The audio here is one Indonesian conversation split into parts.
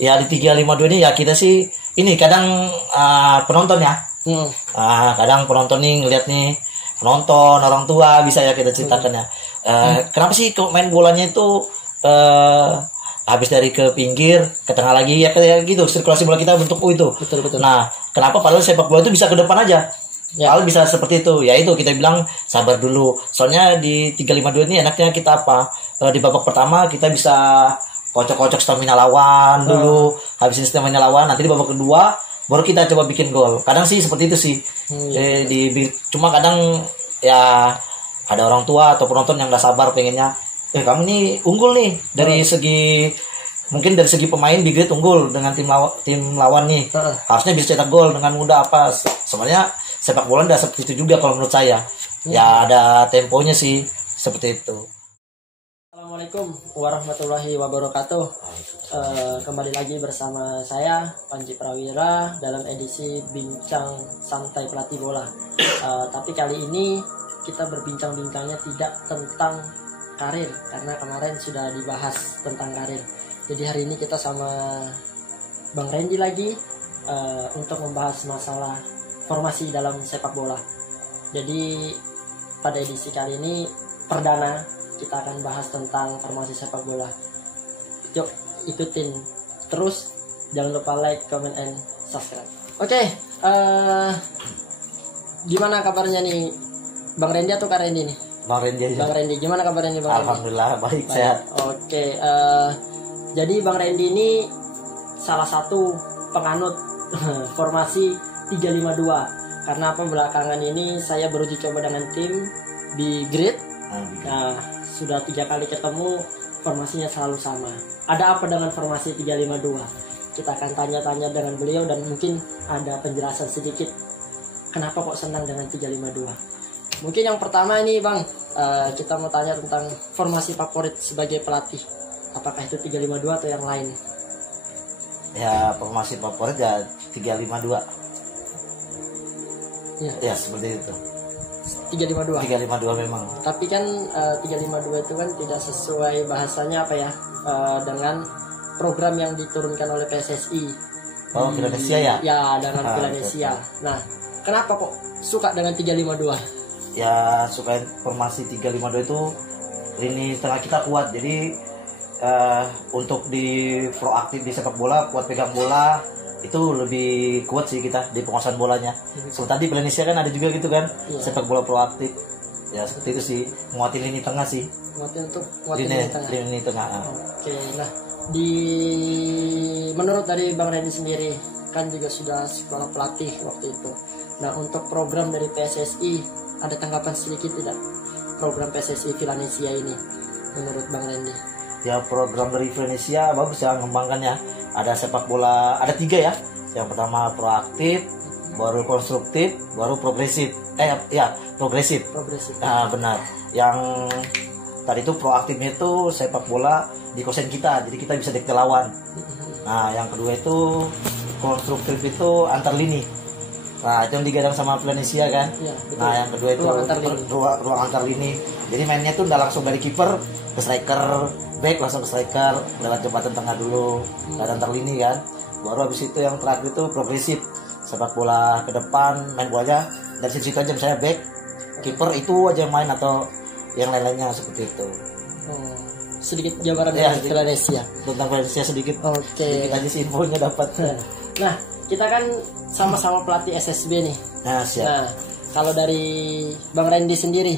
Ya di 352 ini ya kita sih ini kadang penonton ya. Kadang penonton nih ngeliat nih, penonton orang tua bisa ya kita ceritakan ya. Kenapa sih main bolanya itu habis dari ke pinggir ke tengah lagi ya kayak gitu, sirkulasi bola kita bentuk U itu. Betul. Nah, kenapa padahal sepak bola itu bisa ke depan aja? Ya. Padahal bisa seperti itu. Ya itu kita bilang sabar dulu. Soalnya di 352 ini enaknya kita apa? Di babak pertama kita bisa kocok-kocok stamina lawan dulu. Habisin stamina lawan, nanti di babak kedua baru kita coba bikin gol. Kadang sih seperti itu sih. Cuma kadang ya ada orang tua atau penonton yang nggak sabar pengennya kamu nih unggul nih dari segi mungkin dari segi pemain di grid unggul dengan tim lawan nih. Harusnya bisa cetak gol dengan mudah apa. Sebenarnya sepak bola tidak seperti itu juga kalau menurut saya. Ya ada temponya sih seperti itu. Assalamualaikum warahmatullahi wabarakatuh. Kembali lagi bersama saya Panji Prawira dalam edisi Bincang Santai Pelatih Bola. Tapi kali ini kita berbincang-bincangnya tidak tentang karir, karena kemarin sudah dibahas tentang karir. Jadi hari ini kita sama Bang Randy lagi untuk membahas masalah formasi dalam sepak bola. Jadi pada edisi kali ini perdana kita akan bahas tentang formasi sepak bola. Yuk ikutin terus, jangan lupa like, comment, and subscribe. Oke, gimana kabarnya nih Bang Randy atau Kak Randy nih? Bang Randy. Bang Randy, gimana kabarnya nih Bang Randy? Alhamdulillah baik, sehat. Oke, jadi Bang Randy ini salah satu penganut formasi 352. Karena apa, belakangan ini saya beruji coba dengan tim di grid. Nah, sudah 3 kali ketemu, formasinya selalu sama. Ada apa dengan formasi 352? Kita akan tanya-tanya dengan beliau dan mungkin ada penjelasan sedikit kenapa kok senang dengan 352. Mungkin yang pertama ini Bang, kita mau tanya tentang formasi favorit sebagai pelatih. Apakah itu 352 atau yang lain? Ya, formasi favorit ya 352. Ya seperti itu. 352 memang. Tapi kan 352 itu kan tidak sesuai bahasanya apa ya, dengan program yang diturunkan oleh PSSI. Oh, Indonesia ya? Ya, dengan Indonesia. Nah, kenapa kok suka dengan 352? Ya, suka formasi 352 itu lini tengah kita kuat. Jadi untuk di proaktif di sepak bola, kuat pegang bola, itu lebih kuat sih kita di penguasaan bolanya. Seperti di Indonesia kan ada juga gitu kan, sepak bola proaktif. Ya seperti itu sih, nguatin lini tengah sih. Nguatin lini tengah. Oke, nah menurut dari Bang Randy sendiri kan juga sudah sekolah pelatih waktu itu. Nah, untuk program dari PSSI ada tanggapan sedikit tidak? Program PSSI Villanesia ini menurut Bang Randy? Ya, program dari Villanesia bagus ya, mengembangkannya. Ada sepak bola, ada 3 ya. Yang pertama proaktif, baru konstruktif, baru progresif. Progresif. Nah, benar. Yang tadi itu proaktifnya itu sepak bola di kosen kita, jadi kita bisa dikte lawan. Nah, yang kedua itu konstruktif itu antar lini. Nah, itu yang digadang sama Villanesia kan. Ya, nah, yang kedua itu ruang antar lini. Jadi mainnya tuh udah langsung dari kiper ke striker, back langsung ke striker, lewat jembatan tengah dulu, lewat antar lini kan. Baru habis itu yang terakhir itu progresif, sepak bola ke depan, main bolanya dari situ aja, misalnya back, kiper itu aja yang main atau yang lain-lainnya seperti itu. Sedikit gambaran dari Villanesia. Tentang Villanesia sedikit. Sedikit aja sih infonya dapat. Nah, kita kan sama-sama pelatih SSB nih. Nah, siap. Nah, kalau dari Bang Randy sendiri,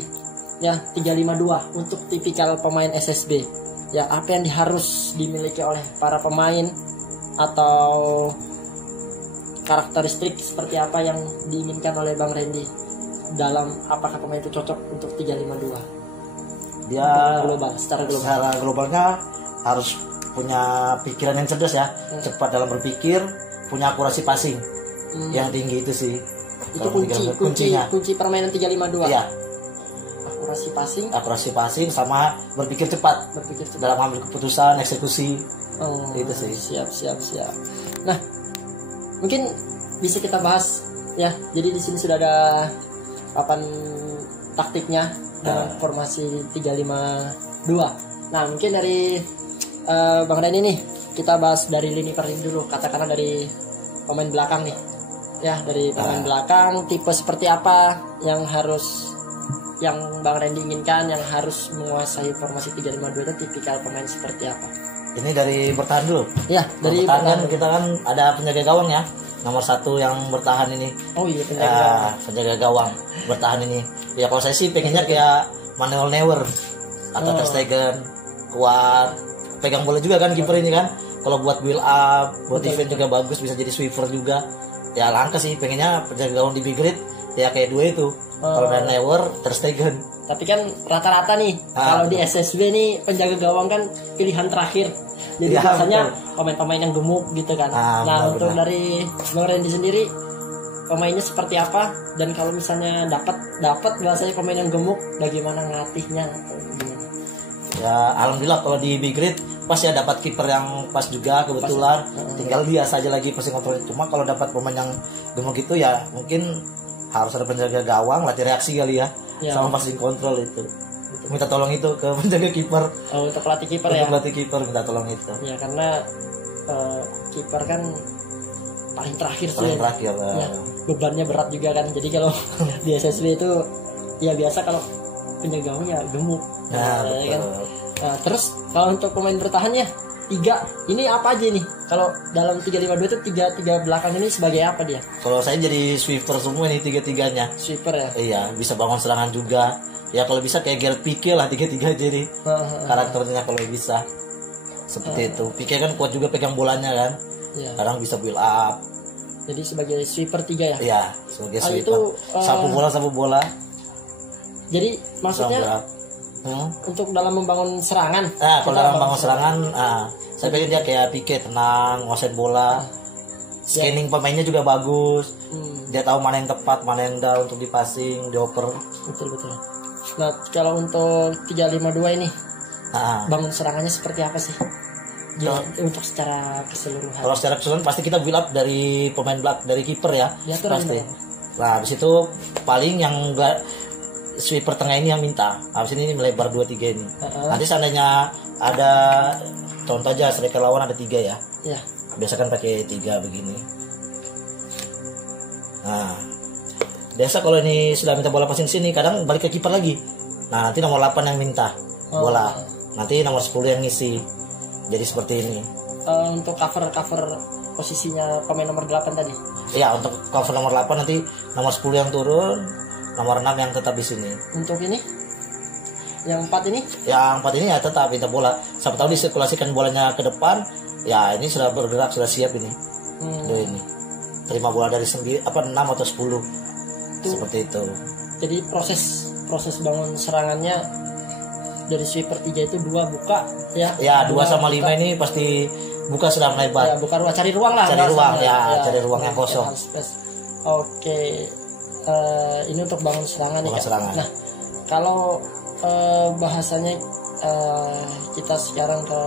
ya 352 untuk tipikal pemain SSB, ya apa yang harus dimiliki oleh para pemain atau karakteristik seperti apa yang diinginkan oleh Bang Randy dalam apakah pemain itu cocok untuk 352? Dia secara global. Secara globalnya harus punya pikiran yang cerdas ya, cepat dalam berpikir, punya akurasi passing yang tinggi itu sih. Itu kunci permainan 352. Iya. Akurasi passing sama berpikir cepat dalam ambil keputusan, eksekusi. Itu sih. Siap. Nah, mungkin bisa kita bahas ya. Jadi di sini sudah ada papan taktiknya dengan formasi 352. Nah, mungkin dari Bang Randy nih kita bahas dari lini per lini dulu, katakanlah dari pemain belakang nih ya, dari pemain belakang tipe seperti apa yang Bang Randy inginkan, yang harus menguasai formasi 3-5-2 itu tipikal pemain seperti apa? Ini dari bertahan dulu. Ya, dari bertahan kan kita kan ada penjaga gawang ya. Nomor 1 yang bertahan ini. Oh iya, penjaga gawang bertahan ini. Ya kalau saya sih pengennya kayak Manuel Neuer atau Ter Stegen, kuat, pegang bola juga kan kiper ini kan. Kalau buat build up, buat defense juga bagus, bisa jadi sweeper juga. Ya langka sih, pengennya penjaga gawang di big red ya kayak dua itu. Kalau main Neuer, Ter Stegen. Tapi kan rata-rata nih kalau di SSB nih penjaga gawang kan pilihan terakhir. Jadi biasanya pemain-pemain yang gemuk gitu kan. Nah, untuk dari Bang Randy sendiri pemainnya seperti apa, dan kalau misalnya dapat bahasanya pemain yang gemuk, bagaimana ngelatihnya? Ya alhamdulillah kalau di big red pas ya dapat kiper yang pas juga kebetulan, tinggal dia saja lagi pasti kontrol. Cuma kalau dapat pemain yang gemuk itu ya mungkin harus ada penjaga gawang, latih reaksi kali ya, sama passing kontrol itu. Minta tolong itu ke penjaga kiper. Untuk pelatih kiper ya. Untuk pelatih kiper minta tolong itu. Ya karena kiper kan paling terakhir sih. Paling terakhir. Ya, bebannya berat juga kan. Jadi kalau di SSB itu ya biasa kalau penjaga gawang ya gemuk. Kan. Nah, terus kalau untuk pemain bertahannya 3 ini apa aja nih? Kalau dalam 3-5-2 itu 3 belakang ini sebagai apa dia? Kalau saya jadi sweeper semua nih 3-3-nya. Sweeper ya? Iya, bisa bangun serangan juga. Ya kalau bisa kayak Gerard Pique lah 3-3 jadi. Karakternya kalau bisa. Seperti itu. Pique kan kuat juga pegang bolanya kan. Ya. Kadang bisa build up. Jadi sebagai sweeper 3 ya? Iya, sebagai sweeper. Sapu bola. Jadi maksudnya untuk dalam membangun serangan. Nah, kalau dalam membangun serangan, saya pengen dia kayak Pique, tenang, nguasain bola. Scanning pemainnya juga bagus. Dia tahu mana yang tepat, mana yang enggak untuk dipassing, dioper. Betul. Nah, kalau untuk 3-5-2 ini, bangun serangannya seperti apa sih? Untuk secara keseluruhan. Kalau secara keseluruhan pasti kita build up dari pemain belakang, dari kiper ya. Pasti. Nah, habis itu paling yang enggak sweeper tengah ini yang minta. Habis ini melebar 2-3 ini. Nanti seandainya ada contoh aja striker lawan ada 3 ya. Iya. Biasa kan pakai 3 begini. Nah, biasa kalau ini sudah minta bola passing sini, kadang balik ke kiper lagi. Nah, nanti nomor 8 yang minta bola. Nanti nomor 10 yang ngisi. Jadi seperti ini. Untuk cover posisinya pemain nomor 8 tadi. Iya, untuk cover nomor 8 nanti nomor 10 yang turun, nomor 6 yang tetap di sini. Untuk ini? Yang 4 ini? Yang 4 ini ya tetap minta bola. Siapa tahu disirkulasikan bolanya ke depan, ya ini sudah bergerak, sudah siap ini. Ini. Terima bola dari 6 atau 10. Seperti itu. Jadi proses bangun serangannya dari sweeper 3 itu 2 buka ya. Ya, 2 sama 5 ini pasti buka sudah melebar. Ya, buka ruang, cari ruang lah. Cari ruang ya, cari ruang yang kosong. Oke. Ini untuk bangun serangan nih. Nah, kalau bahasanya kita sekarang ke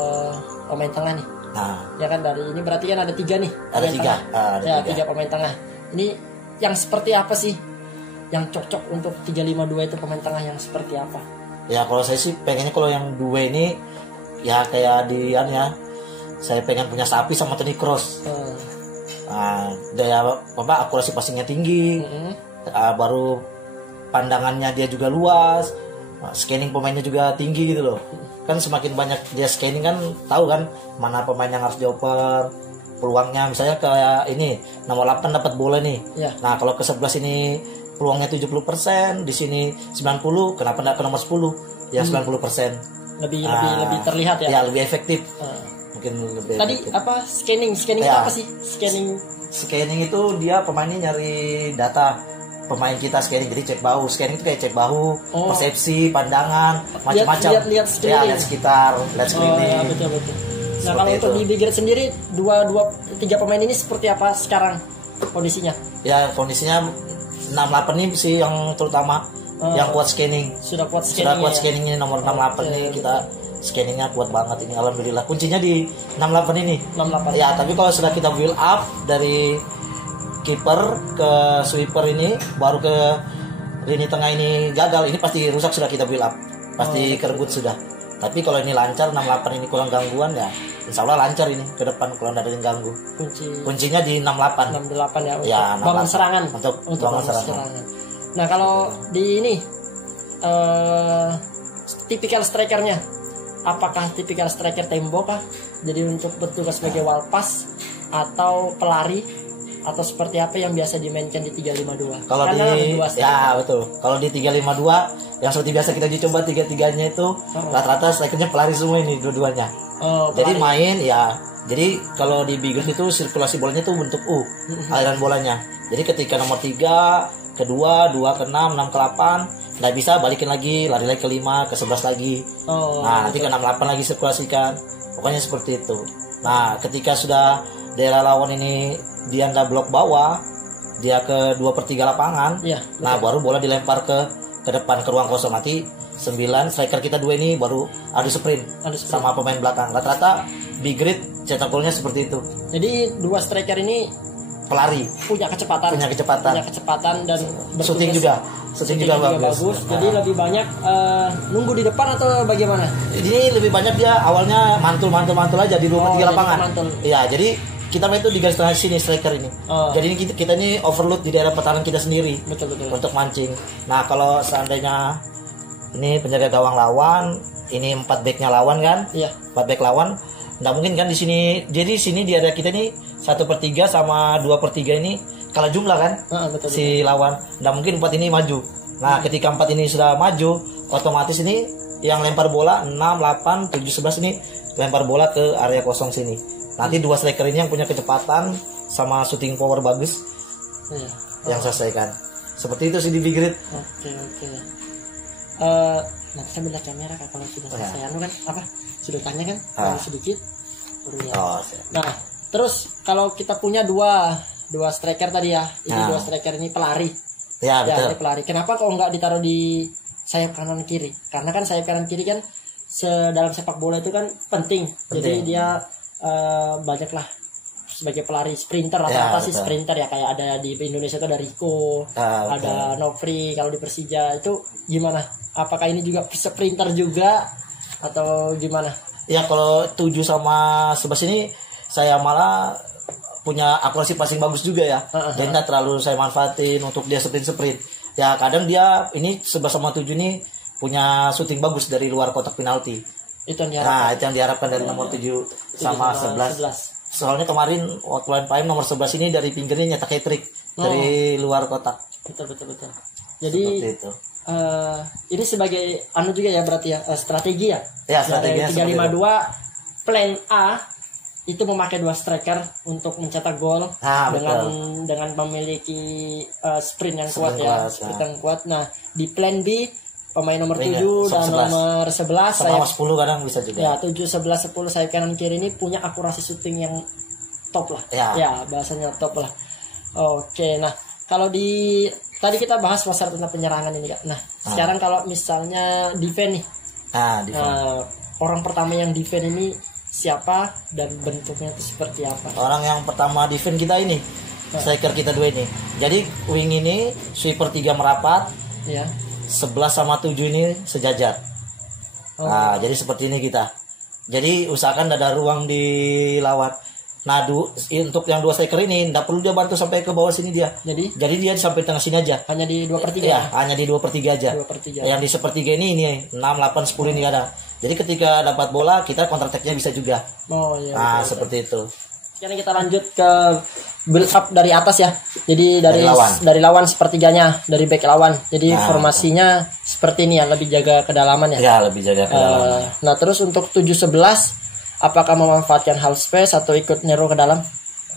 pemain tengah nih. Ya kan dari ini berarti kan ada 3 nih. Ada 3. 3 pemain tengah. Ini yang seperti apa sih yang cocok untuk 3-5-2 itu pemain tengah yang seperti apa? Ya kalau saya sih pengennya kalau yang 2 ini ya kayak saya pengen punya Sapi sama Toni Kroos. Daya akurasi passingnya tinggi. Baru pandangannya dia juga luas, scanning pemainnya juga tinggi gitu loh. Kan semakin banyak dia scanning kan tahu kan mana pemain yang harus dioper, peluangnya misalnya kayak ini nomor 8 dapat bola nih. Nah kalau ke 11 ini peluangnya 70%, di sini 90, kenapa enggak ke nomor 10 ya 90%. Lebih terlihat ya. Ya lebih efektif. Mungkin lebih tadi efektif. Apa scanning apa sih scanning itu dia pemainnya nyari data pemain kita, scanning jadi cek bahu. Scanning itu kayak cek bahu, persepsi, pandangan, macam-macam. Lihat sekitar, lihat sekeliling. Betul. Nah, kalau untuk di Big Red sendiri 3 pemain ini seperti apa sekarang kondisinya? Ya, kondisinya 68 nih sih yang terutama yang kuat scanning. Sudah kuat scanningnya nomor 68 nih kita scanningnya kuat banget ini, alhamdulillah. Kuncinya di 68 ini. 68. Ya, tapi kalau sudah kita build up dari kiper ke sweeper ini baru ke lini tengah ini gagal, ini pasti rusak, sudah kita build up pasti kerebut sudah. Tapi kalau ini lancar 68 ini kurang gangguan ya insya Allah lancar ini ke depan kalau nggak ada yang ganggu. Kuncinya di 68. 68 ya. Ya, bangun serangan. Untuk bangun serangan. Nah kalau di ini tipikal strikernya, apakah tipikal striker tembok kah? Jadi untuk bertugas sebagai walpas atau pelari atau seperti apa yang biasa dimainkan di 352? Kalau di ya betul. Kalau di 352 yang seperti biasa kita coba tiga-tiganya itu rata-rata strikernya pelari semua ini dua-duanya. Jadi main ya. Jadi kalau di Big Red itu sirkulasi bolanya itu bentuk U, aliran bolanya. Jadi ketika nomor 3, kedua, 2 ke 6, 6 ke 8, nggak bisa balikin lagi, lari lagi ke 5, ke 11 lagi. Nah, nanti ke 68 lagi sirkulasikan. Pokoknya seperti itu. Nah, ketika sudah daerah lawan ini dia nggak blok bawah, dia ke 2/3 lapangan. Nah, baru bola dilempar ke depan ke ruang kosong. Nanti 9 striker kita 2 ini baru adu sprint sama pemain belakang. Rata-rata Big Red cetak golnya seperti itu. Jadi 2 striker ini pelari, punya kecepatan dan shooting juga bagus. Jadi lebih banyak nunggu di depan atau bagaimana? Ini lebih banyak dia awalnya mantul aja di 2/3 lapangan. Iya, jadi kita main itu di garis tengah sini striker ini. Jadi ini kita ini overload di daerah pertahanan kita sendiri. Betul. Untuk mancing. Nah, kalau seandainya ini penjaga gawang lawan, ini 4 backnya lawan kan? Iya. 4 back lawan. Nggak mungkin kan di sini. Jadi sini di area kita ini 1/3 sama 2/3 ini kalah jumlah kan? Betul. Si lawan. Nggak mungkin 4 ini maju. Nah, ketika 4 ini sudah maju, otomatis ini yang lempar bola 6, 8, 7, 11 ini lempar bola ke area kosong sini. Nanti 2 striker ini yang punya kecepatan sama shooting power bagus yang selesaikan. Seperti itu sih di Big Red. Oke. Nanti sambil lihat kamera kan kalau sudah selesai kan apa? Sudutannya kan sedikit. Nah, terus kalau kita punya dua striker tadi ya, ini 2 striker ini pelari. Ya, betul. Ini pelari. Kenapa kok nggak ditaruh di sayap kanan kiri? Karena kan sayap kanan kiri kan dalam sepak bola itu kan penting. Jadi dia banyaklah sebagai pelari sprinter rata-rata sih sprinter ya, kayak ada di Indonesia itu ada Rico, ada Nofri. Kalau di Persija itu gimana? Apakah ini juga sprinter juga atau gimana? Ya kalau 7 sama 11 ini saya malah punya akurasi passing bagus juga ya. Jadi nggak terlalu saya manfaatin untuk dia sprint. Ya kadang dia ini 11 sama 7 ini punya shooting bagus dari luar kotak penalti. Itu yang diharapkan. Nah, itu yang diharapkan dari nomor 7 sama 11. Soalnya kemarin waktu lain nomor 11 ini dari pinggirnya nyetak hat-trick dari luar kotak. Betul. Jadi itu. Ini sebagai juga ya berarti ya strategi ya. Ya, strateginya 352 plan A itu memakai 2 striker untuk mencetak gol dengan memiliki sprint yang kuat ya, sprint yang kuat. Nah, di plan B pemain nomor 7 dan nomor 11 sama 10 kadang bisa juga. Ya, 7 11 10 sayap kanan kiri ini punya akurasi syuting yang top lah. Ya, bahasanya top lah. Oke, nah, kalau tadi kita bahas masalah tentang penyerangan ini, Kak. Nah, sekarang kalau misalnya defense nih. Orang pertama yang defense ini siapa dan bentuknya itu seperti apa? Orang yang pertama defense kita ini, striker kita 2 ini. Jadi wing ini sweeper 3 merapat. Ya. 11 sama 7 ini sejajar. Nah, jadi seperti ini kita. Jadi usahakan ada ruang di lawan. Nah, untuk yang 2 striker ini tidak perlu dia bantu sampai ke bawah sini dia. Jadi dia sampai tengah sini aja. Hanya di 2/3. Ya, hanya di 2/3 aja. 2/3. Yang di 1/3 ini 6, 8, 10 ini ada. Jadi ketika dapat bola kita counter attack-nya bisa juga. Nah, seperti itu. Sekarang kita lanjut ke build up dari atas ya. Jadi dari lawan sepertiganya, dari back lawan. Jadi formasinya seperti ini ya, lebih jaga kedalaman ya. Ya, lebih jaga kedalaman. Nah, terus untuk 7-11 apakah memanfaatkan half space atau ikut nyeru ke dalam?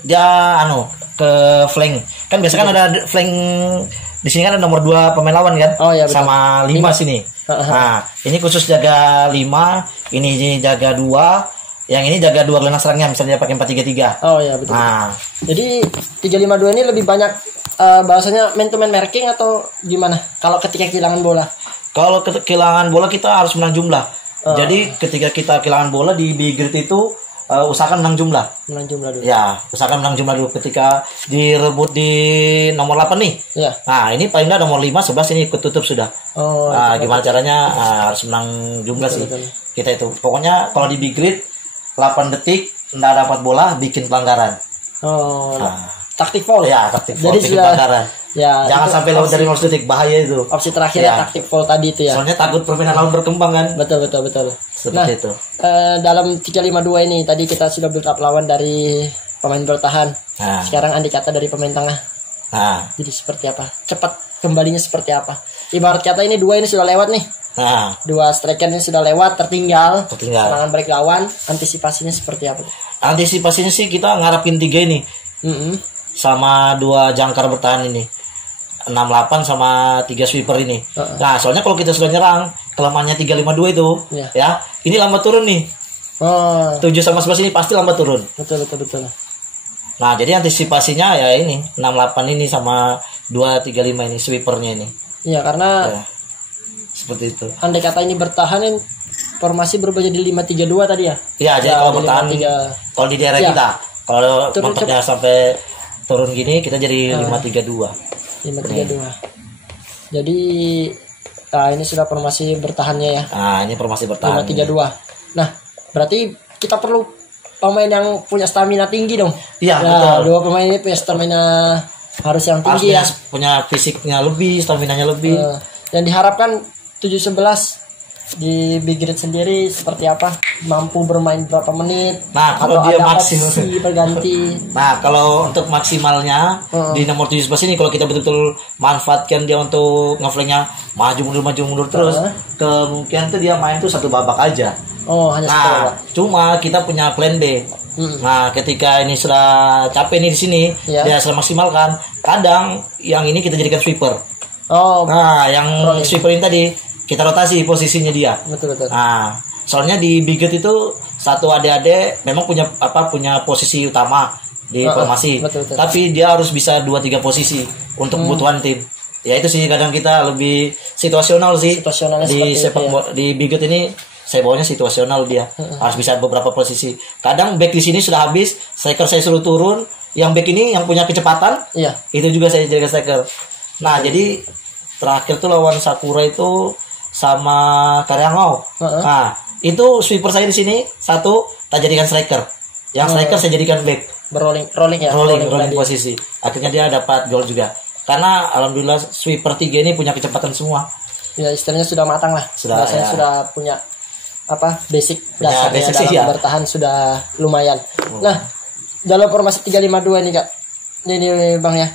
Dia ke flank. Kan biasa kan ada flank di sini kan ada nomor 2 pemain lawan kan? Sama 5 sini. Nah, ini khusus jaga 5, ini jaga 2. Yang ini jaga 2 gelandang serangnya, misalnya dia pakai 4-3-3. Betul. Nah, jadi 352 ini lebih banyak bahasanya man to man marking atau gimana? Kalau ketika kehilangan bola? Kalau kehilangan bola kita harus menang jumlah. Jadi ketika kita kehilangan bola di Big Red itu usahakan menang jumlah. Menang jumlah dulu. Ya, usahakan menang jumlah dulu ketika direbut di nomor 8 nih. Ya. Nah, ini paling enggak nomor 5, 11 ini ketutup sudah. Gimana caranya harus menang jumlah sih. Kita itu. Pokoknya kalau di Big Red 8 detik nggak dapat bola bikin pelanggaran. Oh, Nah, taktik foul. ya taktik foul Jadi bikin sudah, pelanggaran. ya, Jangan itu sampai lewat dari 15 detik, bahaya itu. opsi terakhirnya Ya. taktik foul tadi itu ya. Soalnya takut permainan lawan berkembang kan. Betul. Seperti itu. Dalam 3-5-2 ini tadi kita sudah build up lawan dari pemain bertahan. Nah, Sekarang andai kata dari pemain tengah. nah, Jadi seperti apa? Cepat kembalinya seperti apa? Ibarat kata ini dua ini sudah lewat nih. nah, Dua striker ini sudah lewat, tertinggal. Tertinggal. Serangan balik lawan, antisipasinya seperti apa? antisipasinya sih kita ngarapin 3 ini Mm-mm. sama 2 jangkar bertahan ini. 68 sama 3 sweeper ini. Nah, soalnya kalau kita sudah nyerang, kelemahannya 352 itu, Iya. ya, ini lambat turun nih. Oh, 7 sama 11 ini pasti lambat turun. betul. Nah, jadi antisipasinya ya ini 68 ini sama 235 ini sweepernya ini. Iya, karena Ya, seperti itu. andai kata ini bertahan kan formasi berubah jadi 5-3-2 tadi ya. Ya, jadi Ya, kalau jadi bertahan 5-3. kalau di daerah Ya. kita, kalau Turun mentoknya sampai turun gini kita jadi 532. 5-3-2. Jadi nah ini sudah formasi bertahannya ya. Nah, ini formasi bertahan. 5-3-2. Nah, berarti kita perlu pemain yang punya stamina tinggi dong. Iya, Nah, betul. dua pemain ini punya stamina harus yang Harus tinggi ya. punya fisiknya lebih, stamina-nya lebih. Dan diharapkan 7-11 di Big Red sendiri seperti apa? Mampu bermain berapa menit? Nah, kalau atau dia ada maksimal. opsi berganti? Nah, kalau untuk maksimalnya di nomor 17 ini kalau kita betul-betul manfaatkan dia untuk ngeflanknya maju mundur terus, kemungkinan tuh dia main tuh 1 babak aja. Oh, hanya satu Nah, babak. cuma kita punya plan B. Nah, ketika ini sudah capek nih di sini, Ya. dia sudah maksimalkan. Kadang yang ini kita jadikan sweeper. Oh, Nah, yang sweeper ini tadi kita rotasi posisinya dia. betul. Nah, soalnya di Bigot itu satu adik-adik memang punya posisi utama di formasi. betul. Tapi dia harus bisa 2-3 posisi untuk kebutuhan tim. Ya itu sih kadang kita lebih situasional sih. Situasionalnya Di seperti itu ya. di Bigot ini saya bawanya situasional dia. Harus bisa beberapa posisi. Kadang back di sini sudah habis, striker saya suruh turun, yang back ini yang punya kecepatan, Iya. itu juga saya jadikan striker. Nah, jadi terakhir tuh lawan Sakura itu sama Karyangau. Nah, itu sweeper saya di sini satu tak jadikan striker. Yang striker saya jadikan back. Rolling ya. Rolling tadi. posisi. Akhirnya dia dapat gol juga. Karena alhamdulillah sweeper 3 ini punya kecepatan semua. Ya, istilahnya sudah matang lah. Sudah, Biasanya ya. sudah punya apa? Basic Punya dasarnya basic dalam sih, ya. bertahan sudah lumayan. Nah, dalam formasi 3-5-2 nih, Kak. Ini Bang ya.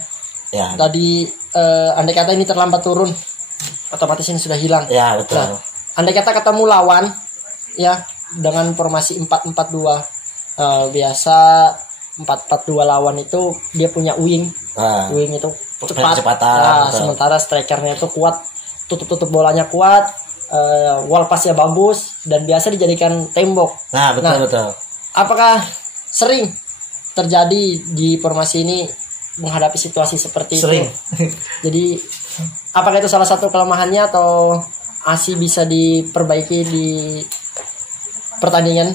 Ya. Tadi andai kata ini terlambat turun, otomatis ini sudah hilang. Ya, betul. Nah, andai kata ketemu lawan ya dengan formasi 4-4-2 biasa 4-4-2 lawan itu dia punya wing. Nah, Wing itu cepat. kecepatan, Nah, betul. sementara strikernya itu kuat, tutup bolanya kuat, wall passnya bagus dan biasa dijadikan tembok. nah, betul Nah, betul. Apakah sering terjadi di formasi ini menghadapi situasi seperti Sering. itu? Jadi apakah itu salah satu kelemahannya atau masih bisa diperbaiki di pertandingan?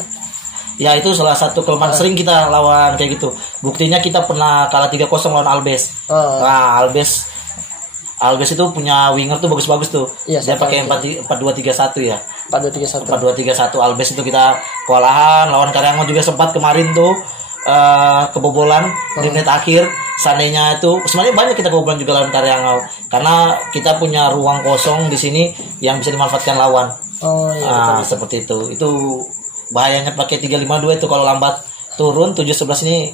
Ya itu salah satu kelemahan sering kita lawan kayak gitu. Buktinya kita pernah kalah 3-0 lawan Albes. Nah, Albes itu punya winger tuh bagus-bagus tuh. Iya, Dia pakai 4-2-3-1 ya. 4-2-3-1. 4-2-3-1 Albes itu kita kewalahan lawan Karyango juga sempat kemarin tuh kebobolan di menit akhir. Seandainya itu sebenarnya banyak kita kebobolan juga lawan Karyango karena kita punya ruang kosong di sini yang bisa dimanfaatkan lawan. Oh iya. Seperti itu. Itu bahayanya pakai 3-5-2 itu kalau lambat turun 7-11 ini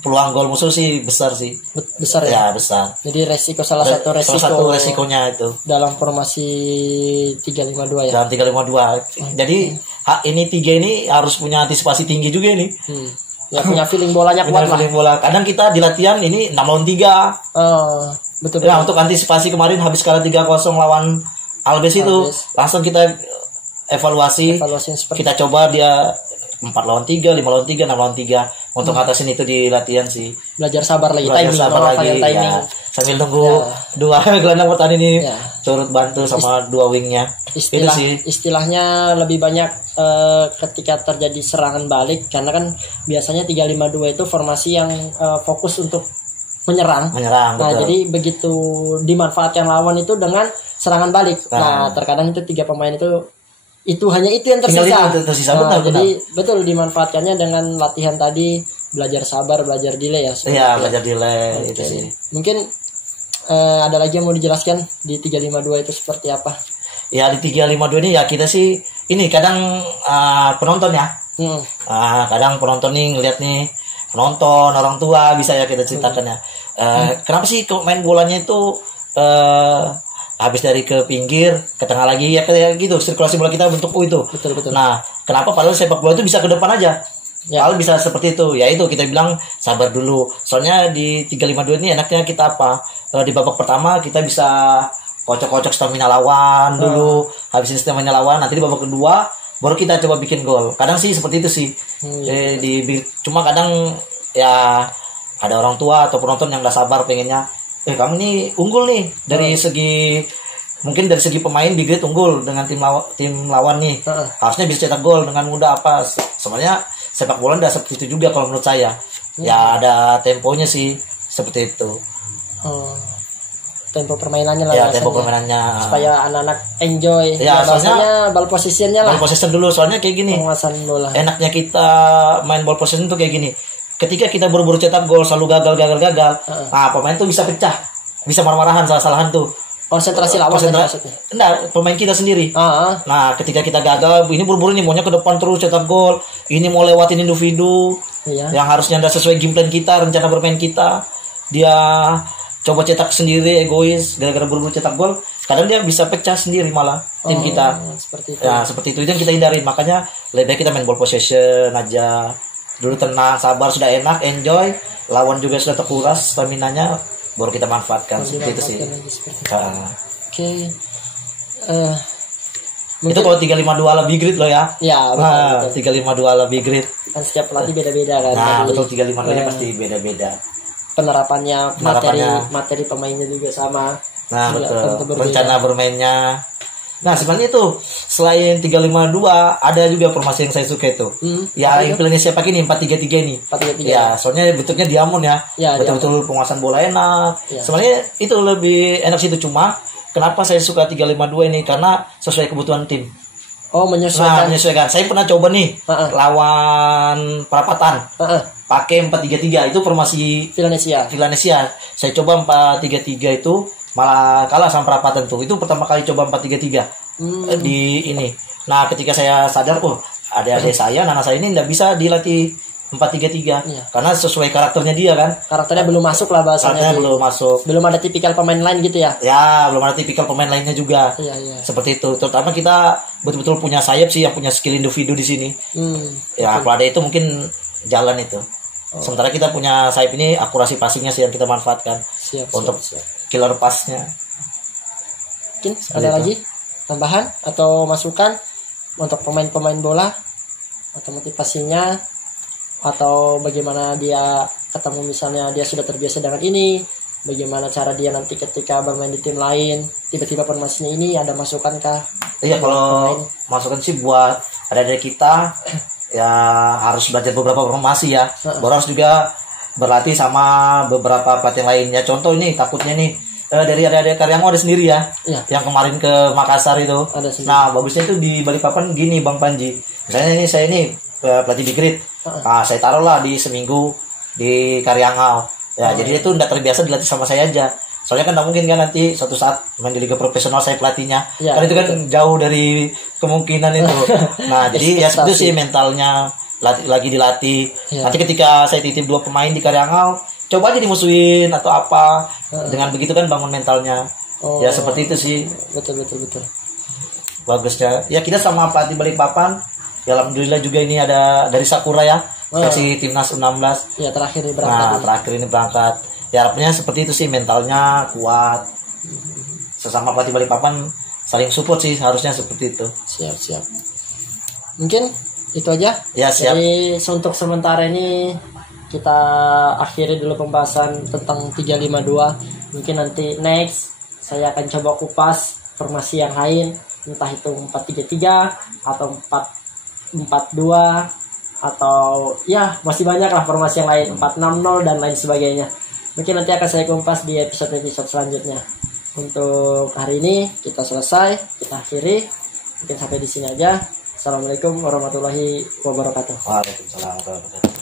peluang gol musuh sih besar sih. Besar ya. Ya, besar. Jadi salah satu resikonya itu dalam formasi 3-5-2 ya. dalam 3-5-2. Jadi ini 3 ini harus punya antisipasi tinggi juga nih. Ya punya feeling bolanya kuat lah. Feeling bola. Kadang kita di latihan ini 6 lawan 3. Betul. Ya, untuk antisipasi kemarin habis kalah 3-0 lawan Albes itu langsung kita evaluasi seperti kita coba dia 4 lawan 3, 5 lawan 3, 6 lawan 3 untuk ngatasin itu di latihan sih. belajar sabar lagi, Timing. Ya. Sambil nunggu dua gelandang bertahan ini turut bantu sama dua wingnya. Istilahnya lebih banyak ketika terjadi serangan balik karena kan biasanya 3-5-2 itu formasi yang fokus untuk menyerang. Nah, betul. jadi begitu dimanfaatkan lawan itu dengan serangan balik. Nah, terkadang itu 3 pemain itu hanya itu yang Tinggal tersisa. itu tersisa, benar, Jadi betul dimanfaatkannya dengan latihan tadi, belajar sabar, belajar delay ya. Iya, belajar delay itu sih. Mungkin ada lagi yang mau dijelaskan di 352 itu seperti apa? Ya di 352 ini ya kita sih ini kadang penonton ya. Kadang penonton nih ngeliat nih, penonton orang tua bisa ya kita ceritakan ya. Kenapa sih kok main bolanya itu habis dari ke pinggir ke tengah lagi ya kayak gitu, sirkulasi bola kita bentuk U itu. Betul. Nah, kenapa padahal sepak bola itu bisa ke depan aja? Ya. Padahal bisa seperti itu. Ya itu kita bilang sabar dulu. Soalnya di 352 ini enaknya kita apa? Di babak pertama kita bisa kocok-kocok stamina lawan dulu, habisin stamina lawan, nanti di babak kedua baru kita coba bikin gol. Kadang sih seperti itu sih. Cuma kadang ya ada orang tua atau penonton yang gak sabar pengennya kamu nih unggul nih dari segi mungkin dari segi pemain di grade unggul dengan tim lawan nih. Harusnya bisa cetak gol dengan mudah apa. Sebenarnya sepak bola udah seperti itu juga kalau menurut saya. Ya ada temponya sih seperti itu. Tempo permainannya lah. Ya, tempo permainannya. Supaya anak-anak enjoy. Ya, soalnya ball positionnya lah. Ball position dulu, soalnya kayak gini. Penguasaan bola. Enaknya kita main ball position tuh kayak gini. Ketika kita buru-buru cetak gol selalu gagal. Nah, pemain tuh bisa pecah. Bisa marah-marahan salah-salahan tuh. Konsentrasi lawan maksudnya. Enggak, pemain kita sendiri. Nah, ketika kita gagal, ini buru-buru nih maunya ke depan terus cetak gol. Ini mau lewatin individu. Yang harusnya udah sesuai game plan kita, rencana bermain kita. Dia coba cetak sendiri, egois, gara-gara buru-buru cetak gol, kadang dia bisa pecah sendiri malah tim kita. Seperti itu. Ya, seperti itu yang kita hindari. Makanya lebih baik kita main ball possession aja. Dulu tenang, sabar, sudah enak, enjoy. Lawan juga sudah terkuras staminanya, baru kita manfaatkan. Seperti itu sih. Oke. Itu kalau 352 lebih grid loh ya. Ya, betul. 352 lebih grid. Kan setiap pelatih beda-beda kan. Nah, betul 352 ini pasti beda-beda. Penerapannya materi pemainnya juga sama. Nah, betul. Rencana bermainnya. Nah, sebenarnya itu selain 352 ada juga formasi yang saya suka itu. Ya, yang pilihannya siapa ini 433 ini. 433. Ya, soalnya bentuknya diamond ya. Betul-betul penguasaan bola enak. Sebenarnya itu lebih enak sih itu, cuma kenapa saya suka 352 ini karena sesuai kebutuhan tim. Menyesuaikan. Nah, menyesuaikan. Saya pernah coba nih lawan Perapatan. Pakai 433 itu formasi Villanesia. Saya coba 433 itu malah kalah sama Perapatan tuh. Itu pertama kali coba 433 di ini. Nah, ketika saya sadar, adik-adik saya, anak saya ini tidak bisa dilatih 433 karena sesuai karakternya dia kan. Karakternya belum masuk lah bahasanya. Karakternya belum masuk. Belum ada tipikal pemain lain gitu ya? Ya, belum ada tipikal pemain lainnya juga. Iya. Seperti itu. Terutama kita betul-betul punya sayap sih yang punya skill individu di sini. Ya, kalau ada itu mungkin jalan itu. Sementara kita punya sayap ini akurasi passingnya sih yang kita manfaatkan untuk killer passnya. Mungkin ada lagi tambahan atau masukan untuk pemain-pemain bola atau motivasinya atau bagaimana dia ketemu, misalnya dia sudah terbiasa dengan ini, bagaimana cara dia nanti ketika bermain di tim lain tiba-tiba formasinya ini, ada masukan kah? Iya, kalau masukan sih buat ada kita ya harus belajar beberapa formasi ya. Baru harus juga berlatih sama beberapa pelatih lainnya. Contoh ini takutnya nih dari ada Karyango ada sendiri ya. Yang kemarin ke Makassar itu. Nah, bagusnya itu di Balikpapan gini Bang Panji. Misalnya ini saya ini pelatih di grid. Nah, saya taruhlah di seminggu di Karyangau. Ya, jadi itu tidak terbiasa dilatih sama saya aja. Soalnya kan tidak mungkin kan nanti suatu saat main di liga profesional saya pelatihnya. Karena itu kan jauh dari kemungkinan itu. Nah, jadi ya itu sih mentalnya lagi dilatih. Nanti ketika saya titip 2 pemain di Karyangau, coba aja dimusuhin atau apa. Dengan begitu kan bangun mentalnya. Ya seperti itu sih. Betul. Bagusnya. Ya kita sama pelatih Balikpapan. Ya alhamdulillah juga ini ada dari Sakura ya. Seksi timnas U16. Ya terakhir ini berangkat. Nah, terakhir ini berangkat. Ya harapnya seperti itu sih, mentalnya kuat. Sesama pelatih Balikpapan saling support sih, harusnya seperti itu. Siap. Mungkin itu aja. Ya, siap. Jadi untuk sementara ini kita akhiri dulu pembahasan tentang 352. Mungkin nanti next saya akan coba kupas formasi yang lain, entah itu 433 atau 442 atau ya masih banyak lah formasi yang lain, 460 dan lain sebagainya. Mungkin nanti akan saya kumpas di episode selanjutnya. Untuk hari ini kita selesai, kita akhiri. Mungkin sampai di sini aja. Assalamualaikum warahmatullahi wabarakatuh. Waalaikumsalam warahmatullahi wabarakatuh.